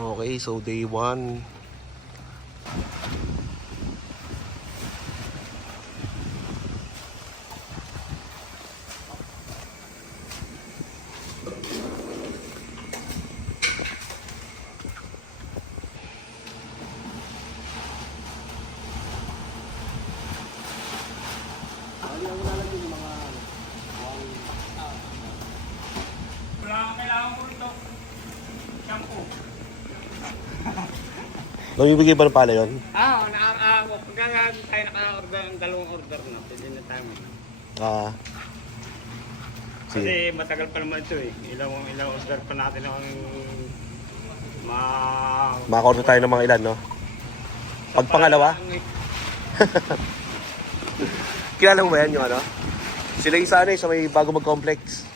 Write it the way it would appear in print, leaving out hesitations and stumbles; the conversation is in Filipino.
Okay, so day 1. Kailangan mo ito. Shampoo. Namibigay ba ng pala yun? Pagka tayo naka-order ng dalawang order na, pwede na tayo. Kasi matagal pa naman ito eh. Ilang order pa natin ang Maka-order tayo ng mga ilan, no? Pag pangalawa? Kilala mo ba yan yung ano? Sila yung sa ano, sa may bago mag-complex.